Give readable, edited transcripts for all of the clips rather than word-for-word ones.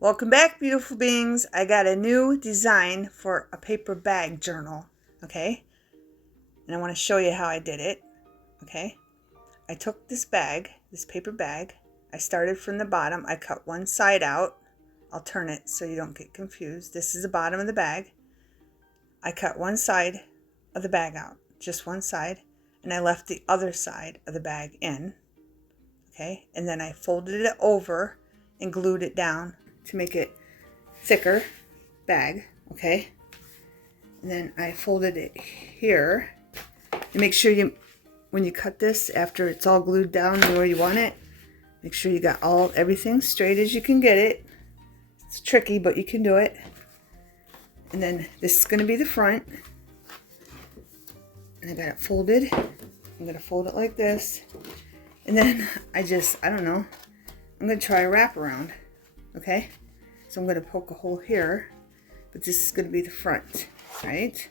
Welcome back, beautiful beings. I got a new design for a paper bag journal, okay? And I want to show you how I did it, okay? I took this bag, this paper bag. I started from the bottom. I cut one side out. I'll turn it so you don't get confused. This is the bottom of the bag. I cut one side of the bag out, just one side, and I left the other side of the bag in, okay? And then I folded it over and glued it down to make it thicker bag, okay? And then I folded it here. And make sure you, when you cut this, after it's all glued down where you want it, make sure you got everything straight as you can get it. It's tricky, but you can do it. And then this is going to be the front. And I got it folded. I'm going to fold it like this. And then I don't know, I'm going to try a wraparound. Okay, so I'm going to poke a hole here, but this is going to be the front, right?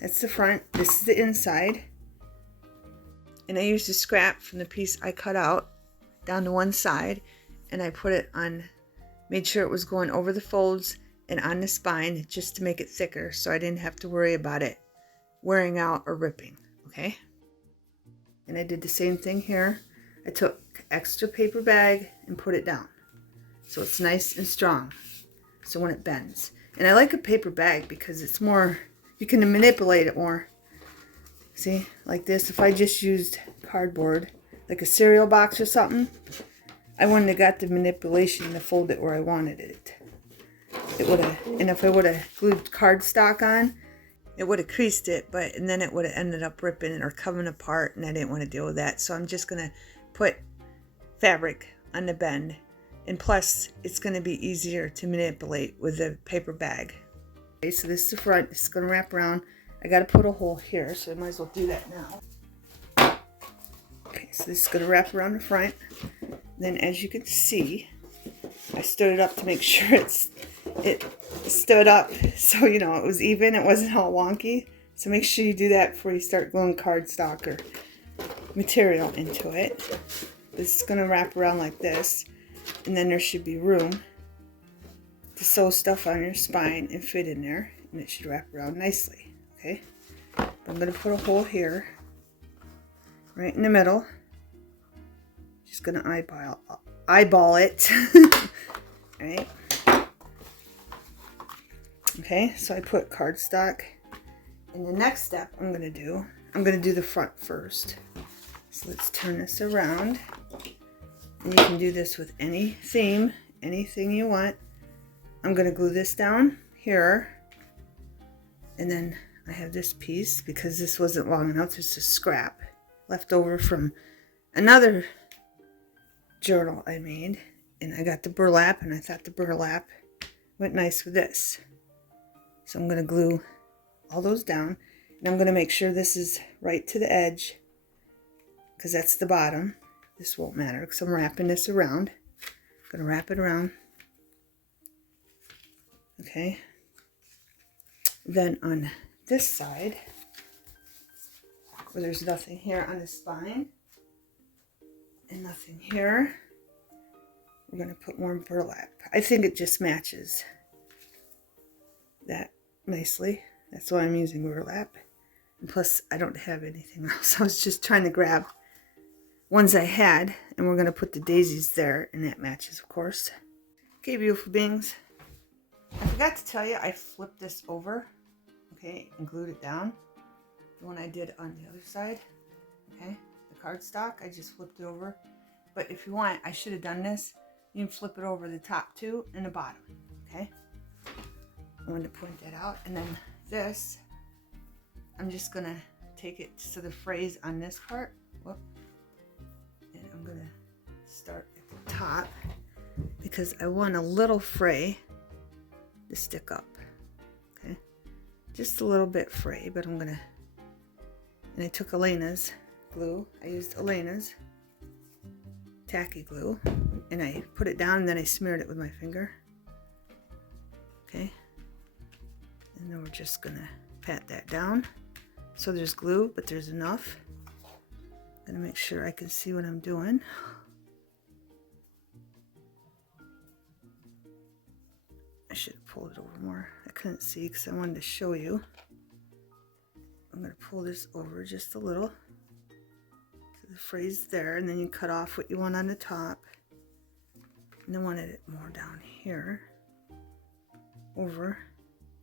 That's the front. This is the inside. And I used the scrap from the piece I cut out down to one side, and I put it on, made sure it was going over the folds and on the spine just to make it thicker so I didn't have to worry about it wearing out or ripping, okay? And I did the same thing here. I took extra paper bag and put it down, so it's nice and strong, so when it bends. And I like a paper bag because it's more, you can manipulate it more. See, like this, if I just used cardboard, like a cereal box or something, I wouldn't have got the manipulation to fold it where I wanted it. It would have, and if I would have glued cardstock on, it would have creased it, and then it would have ended up ripping or coming apart, and I didn't want to deal with that. So I'm just going to put fabric on the bend. And plus, it's going to be easier to manipulate with a paper bag. Okay, so this is the front. It's going to wrap around. I got to put a hole here, so I might as well do that now. Okay, so this is going to wrap around the front. Then, as you can see, I stood it up to make sure it stood up, so you know it was even. It wasn't all wonky. So make sure you do that before you start gluing cardstock or material into it. This is going to wrap around like this. And then there should be room to sew stuff on your spine and fit in there. And it should wrap around nicely. Okay? I'm going to put a hole here. Right in the middle. Just going to eyeball it. Right? Okay, so I put cardstock. And the next step I'm going to do the front first. So let's turn this around. And you can do this with any theme, anything you want. I'm going to glue this down here. And then I have this piece, because this wasn't long enough. It's a scrap left over from another journal I made. And I got the burlap, and I thought the burlap went nice with this. So I'm going to glue all those down. And I'm going to make sure this is right to the edge, because that's the bottom. This won't matter because I'm wrapping this around. I'm going to wrap it around. Okay. Then on this side, where there's nothing here on the spine and nothing here, we're going to put more burlap. I think it just matches that nicely. That's why I'm using burlap. And plus, I don't have anything else. I was just trying to grab ones I had, and we're going to put the daisies there, and that matches, of course. Okay, beautiful beings. I forgot to tell you, I flipped this over, okay, and glued it down. The one I did on the other side, okay, the cardstock, I just flipped it over. But if you want, I should have done this. You can flip it over the top two and the bottom, okay? I wanted to point that out. And then this, I'm just going to take it to the phrase on this part. Whoop. And I'm going to start at the top because I want a little fray to stick up. Okay, just a little bit fray, but I'm going to, and I took Elena's glue. I used Elena's tacky glue, and I put it down, and then I smeared it with my finger. Okay, and then we're just going to pat that down. So there's glue, but there's enough. I'm going to make sure I can see what I'm doing. should have pulled it over more. I couldn't see because I wanted to show you. I'm going to pull this over just a little. So the phrase there, and then you cut off what you want on the top. And I wanted it more down here. Over.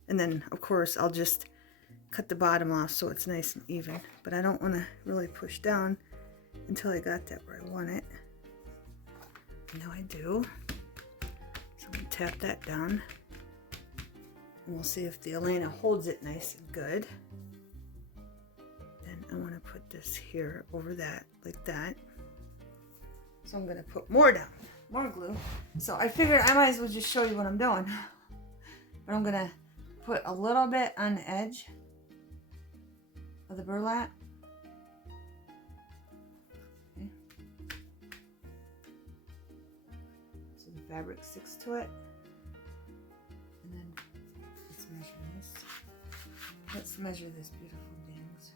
And then, of course, I'll just cut the bottom off so it's nice and even. But I don't want to really push down until I got that where I want it. And now I do. So I'm going to tap that down. And we'll see if the Elena holds it nice and good. Then I want to put this here over that, like that. So I'm going to put more down, more glue. So I figured I might as well just show you what I'm doing. But I'm going to put a little bit on the edge of the burlap. Okay. So the fabric sticks to it. And then let's measure this. Let's measure this, beautiful beings.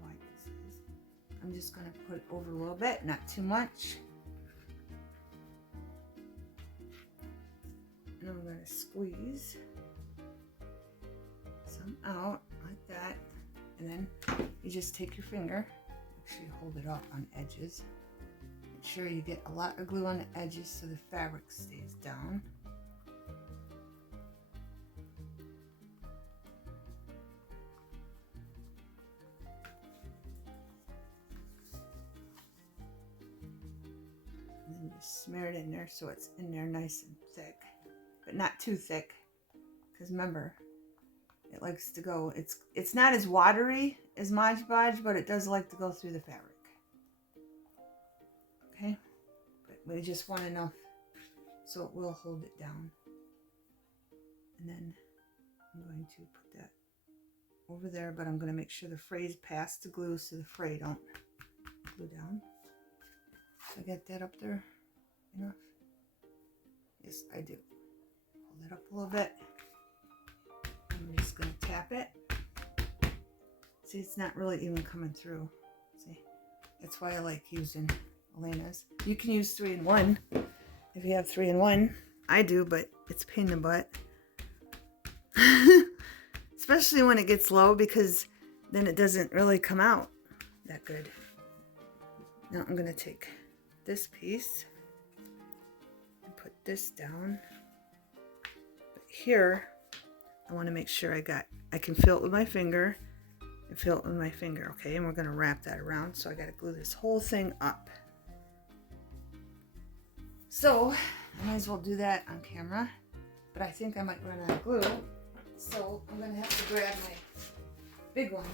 How wide this is. I'm just going to put it over a little bit, not too much. And I'm going to squeeze some out like that. And then you just take your finger, make sure you hold it up on edges. Make sure you get a lot of glue on the edges so the fabric stays down. And then just smear it in there so it's in there nice and thick, but not too thick, because remember, it likes to go, it's not as watery as Mod Podge, but it does like to go through the fabric. Okay, but we just want enough so it will hold it down. And then I'm going to put that over there, but I'm going to make sure the fray's past the glue so the fray don't glue down. I get that up there enough? Yes, I do. Hold it up a little bit. I'm just going to tap it. See, it's not really even coming through. See, that's why I like using Elena's. You can use 3-in-1 if you have 3-in-1. I do, but it's a pain in the butt. Especially when it gets low, because then it doesn't really come out that good. Now I'm going to take this piece and put this down. But here, I want to make sure I can feel it with my finger and feel it with my finger, okay? And we're going to wrap that around, so I got to glue this whole thing up. So, I might as well do that on camera, but I think I might run out of glue, so I'm going to have to grab my big one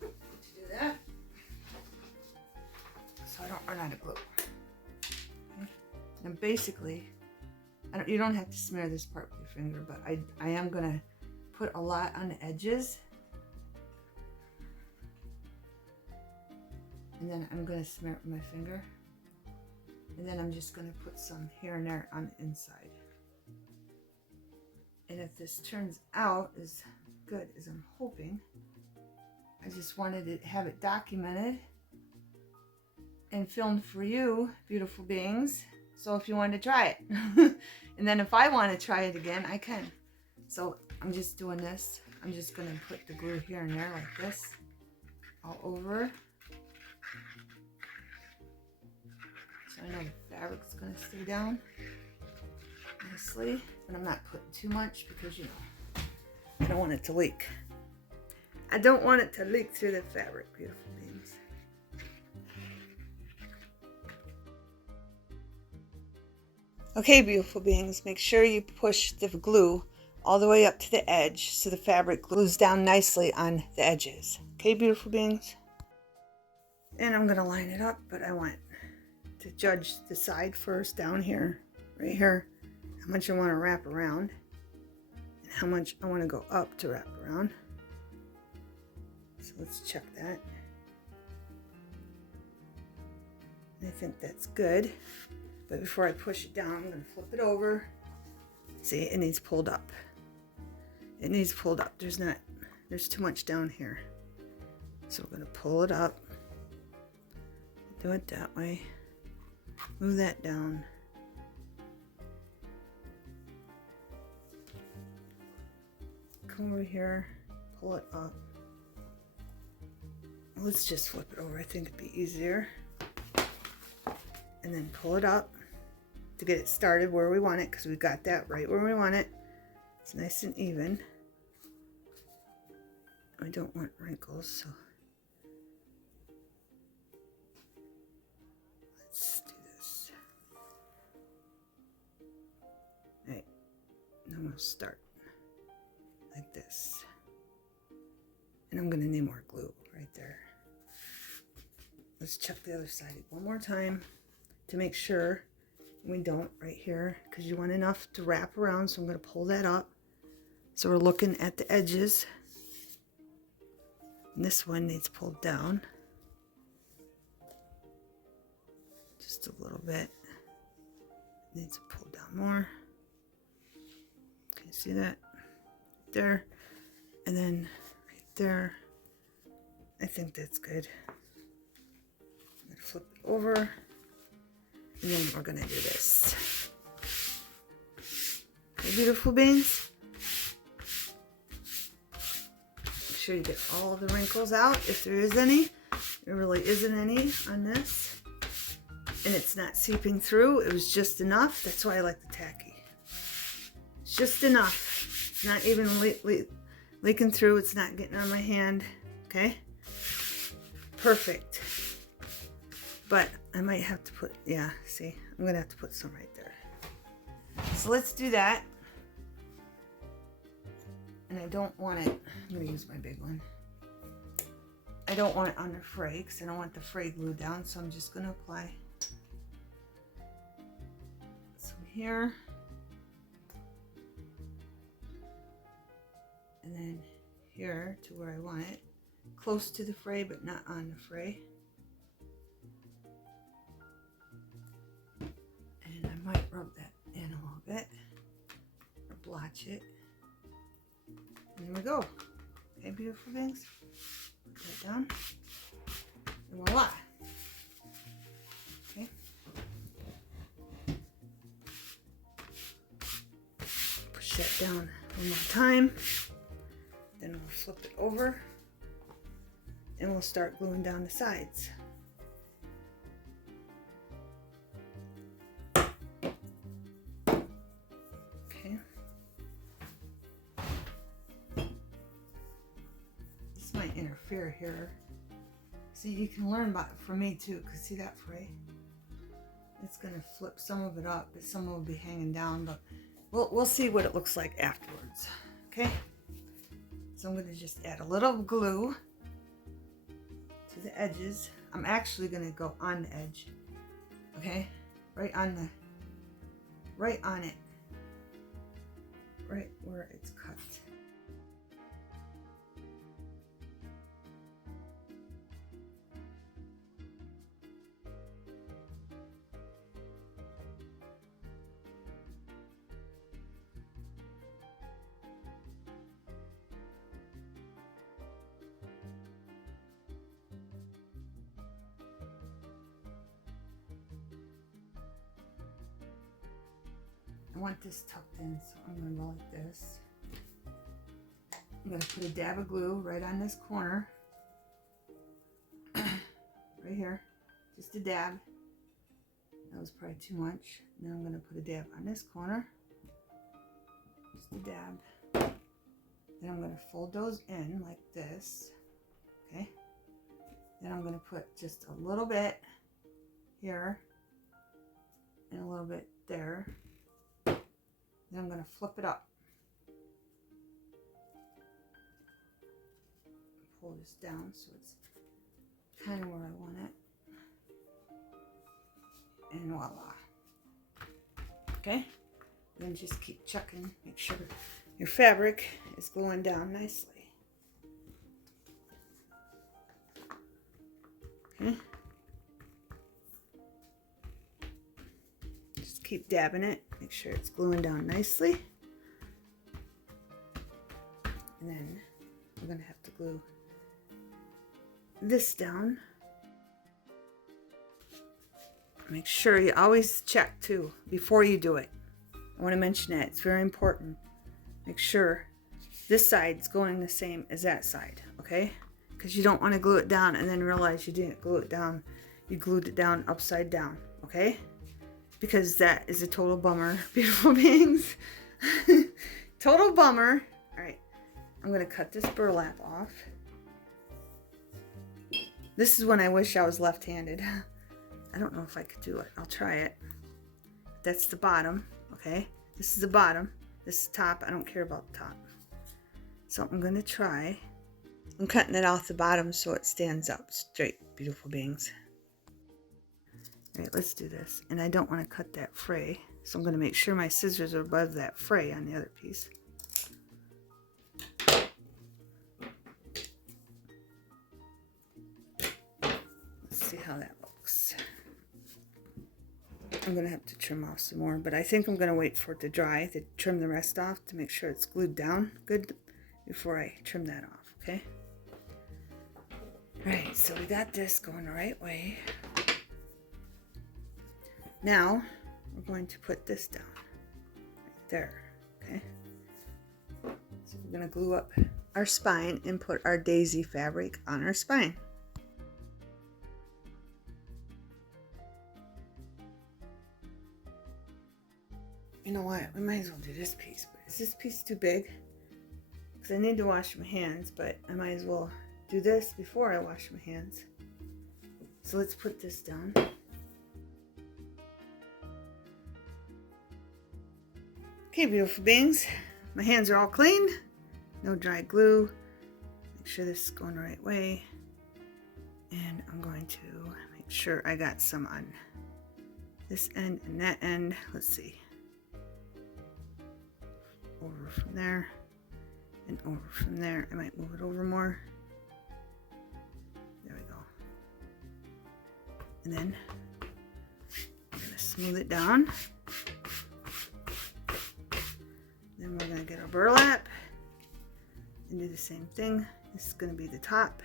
to do that, so I don't run out of glue. Okay? And basically, you don't have to smear this part with your finger, but I am going to put a lot on the edges. And then I'm going to smear it with my finger. And then I'm just going to put some here and there on the inside. And if this turns out as good as I'm hoping, I just wanted to have it documented and filmed for you, beautiful beings. So if you want to try it. And then if I want to try it again, I can. So I'm just doing this. I'm just going to put the glue here and there like this, all over. So I know the fabric's going to stay down nicely, but I'm not putting too much because, you know, I don't want it to leak. I don't want it to leak through the fabric, beautiful beings. Okay, beautiful beings, make sure you push the glue all the way up to the edge so the fabric glues down nicely on the edges. Okay, beautiful beings? And I'm going to line it up, but I want to judge the side first down here, right here, how much I want to wrap around and how much I want to go up to wrap around. So let's check that. And I think that's good. But before I push it down, I'm going to flip it over. See, it needs pulled up. It needs pulled up. There's too much down here. So we're going to pull it up. Do it that way. Move that down. come over here, pull it up. Let's just flip it over. I think it'd be easier. And then pull it up to get it started where we want it, because we got that right where we want it. It's nice and even. I don't want wrinkles, so let's do this. All right, then we'll start like this. And I'm gonna need more glue right there. Let's check the other side one more time to make sure we don't right here, because you want enough to wrap around. So I'm gonna pull that up. So we're looking at the edges. And this one needs pulled down. Just a little bit. Needs to pull down more. Can you see that? There. And then right there. I think that's good. I'm going to flip it over. And then we're going to do this. Okay, beautiful beans. Make sure you get all of the wrinkles out if there is any. There really isn't any on this. And it's not seeping through. It was just enough. That's why I like the tacky. It's just enough. It's not even leaking through. It's not getting on my hand. Okay? Perfect. But I might have to put, yeah, see, I'm going to have to put some right there. So let's do that. And I don't want it, I'm going to use my big one. I don't want it on the fray because I don't want the fray glued down. So I'm just going to apply some here. And then here to where I want it. Close to the fray, but not on the fray. And I might rub that in a little bit. Or blotch it. And there we go. Okay, beautiful things. Put that down. And voila. Okay. Push that down one more time. Then we'll flip it over. And we'll start gluing down the sides. Okay. This might interfere here. See, you can learn about it from me too, because see that fray? It's going to flip some of it up, but some will be hanging down, but we'll see what it looks like afterwards. Okay? So I'm going to just add a little glue to the edges. I'm actually going to go on the edge. Okay? Right on it. Right where it's cut. I want this tucked in, so I'm going to go like this. I'm going to put a dab of glue right on this corner. Right here. Just a dab. That was probably too much. Now I'm going to put a dab on this corner. Just a dab. Then I'm going to fold those in like this. Okay. Then I'm going to put just a little bit here. And a little bit there. Then I'm going to flip it up. Pull this down so it's kind of where I want it. And voila. Okay? Then just keep checking. Make sure your fabric is gluing down nicely. Okay? Just keep dabbing it. Make sure it's gluing down nicely. And then I'm going to have to glue this down. Make sure you always check too before you do it. I want to mention that. It's very important. Make sure this side's going the same as that side, okay? Because you don't want to glue it down and then realize you didn't glue it down. You glued it down upside down, okay? Because that is a total bummer, beautiful beings. Total bummer. All right, I'm gonna cut this burlap off. This is when I wish I was left-handed. I don't know if I could do it. I'll try it. That's the bottom, okay? This is the bottom. This is the top. I don't care about the top. So I'm gonna try. I'm cutting it off the bottom so it stands up straight, beautiful beings. All right, let's do this. And I don't want to cut that fray, so I'm going to make sure my scissors are above that fray on the other piece. Let's see how that looks. I'm going to have to trim off some more, but I think I'm going to wait for it to dry to trim the rest off to make sure it's glued down good before I trim that off, okay? All right, so we got this going the right way. Now, we're going to put this down, right there, okay? So we're going to glue up our spine and put our daisy fabric on our spine. You know what, we might as well do this piece, but is this piece too big? Because I need to wash my hands, but I might as well do this before I wash my hands. So let's put this down. Okay, beautiful beings, my hands are all clean, no dry glue. Make sure this is going the right way. And I'm going to make sure I got some on this end and that end. Let's see. Over from there and over from there. I might move it over more. There we go. And then I'm going to smooth it down. Then we're going to get our burlap and do the same thing. This is going to be the top.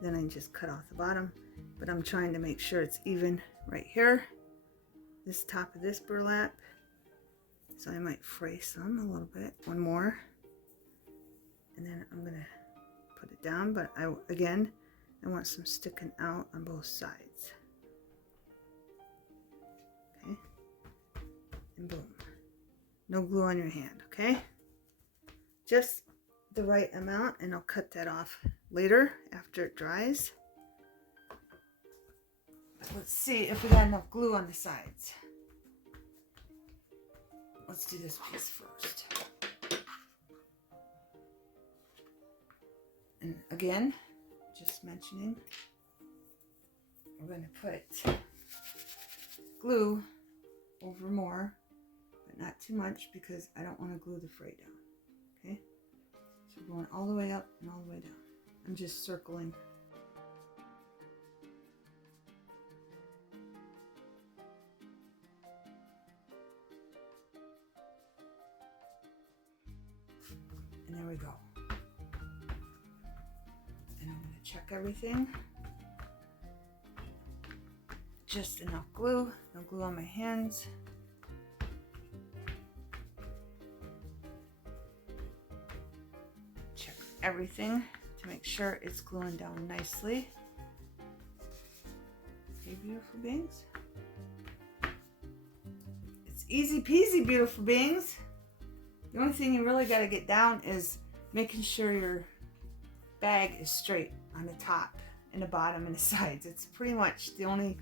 Then I just cut off the bottom, but I'm trying to make sure it's even right here. This top of this burlap. So I might fray some a little bit. One more. And then I'm going to put it down, but I want some sticking out on both sides. Okay. And boom. No glue on your hand, okay? Just the right amount, and I'll cut that off later after it dries. Let's see if we got enough glue on the sides. Let's do this piece first. And again, just mentioning, we're going to put glue over more, but not too much because I don't want to glue the fray down. Okay? So we're going all the way up and all the way down. I'm just circling. And there we go. And I'm going to check everything. Just enough glue. No glue on my hands. Check everything to make sure it's gluing down nicely. Okay, beautiful beings. It's easy peasy, beautiful beings. The only thing you really got to get down is making sure your bag is straight on the top and the bottom and the sides. It's pretty much the only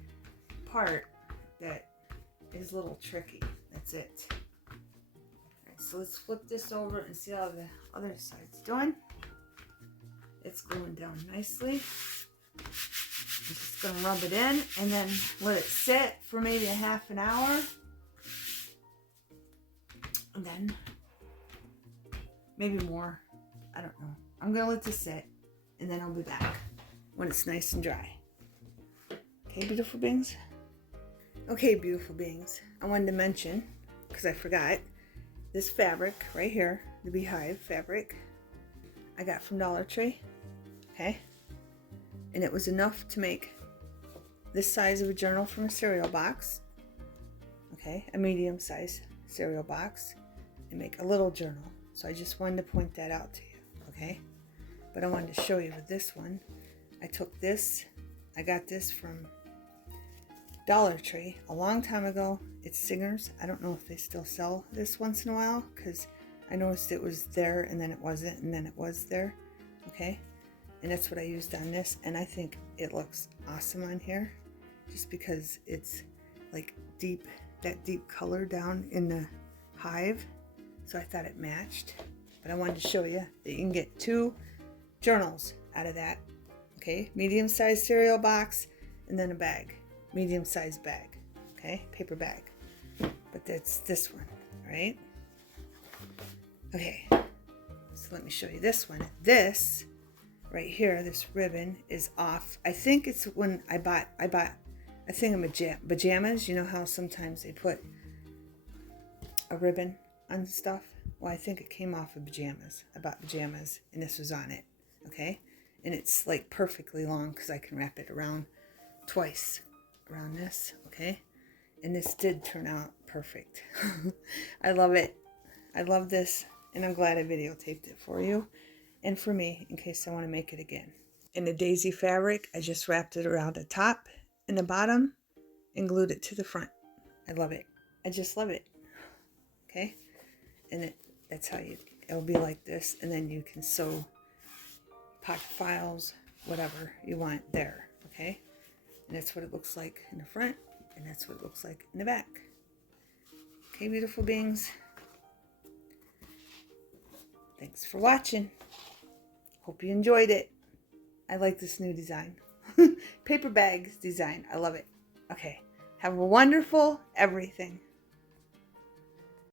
part that is a little tricky. That's it. Alright, so let's flip this over and see how the other side's doing. It's gluing down nicely. I'm just going to rub it in and then let it sit for maybe a half an hour. And then maybe more. I don't know. I'm going to let this sit and then I'll be back when it's nice and dry. Okay, beautiful beings? Okay, beautiful beings. I wanted to mention, because I forgot, this fabric right here, the beehive fabric, I got from Dollar Tree. Okay? And it was enough to make this size of a journal from a cereal box. Okay? A medium size cereal box. And make a little journal. So I just wanted to point that out to you, okay? But I wanted to show you with this one. I took this, I got this from Dollar Tree a long time ago. It's Singer's. I don't know if they still sell this once in a while, because I noticed it was there and then it wasn't and then it was there, okay? And that's what I used on this, and I think it looks awesome on here just because it's like deep, that deep color down in the hive. So I thought it matched, but I wanted to show you that you can get 2 journals out of that, okay? Medium-sized cereal box and then a bag, medium-sized bag, okay? Paper bag, but that's this one, right? Okay, so let me show you this one. This right here, this ribbon is off. I think it's when I bought a thing of pajamas. You know how sometimes they put a ribbon on stuff? Well, I think it came off of pajamas. I bought pajamas and this was on it, okay? And it's like perfectly long because I can wrap it around twice around this, okay? And this did turn out perfect. I love it. I love this, and I'm glad I videotaped it for you and for me in case I want to make it again. In the daisy fabric, I just wrapped it around the top and the bottom and glued it to the front. I love it. I just love it. Okay? And that's how it'll be like this, and then you can sew pocket files, whatever you want there, okay? And that's what it looks like in the front, and that's what it looks like in the back. Okay, beautiful beings. Thanks for watching. Hope you enjoyed it. I like this new design. Paper bags design. I love it. Okay. Have a wonderful everything.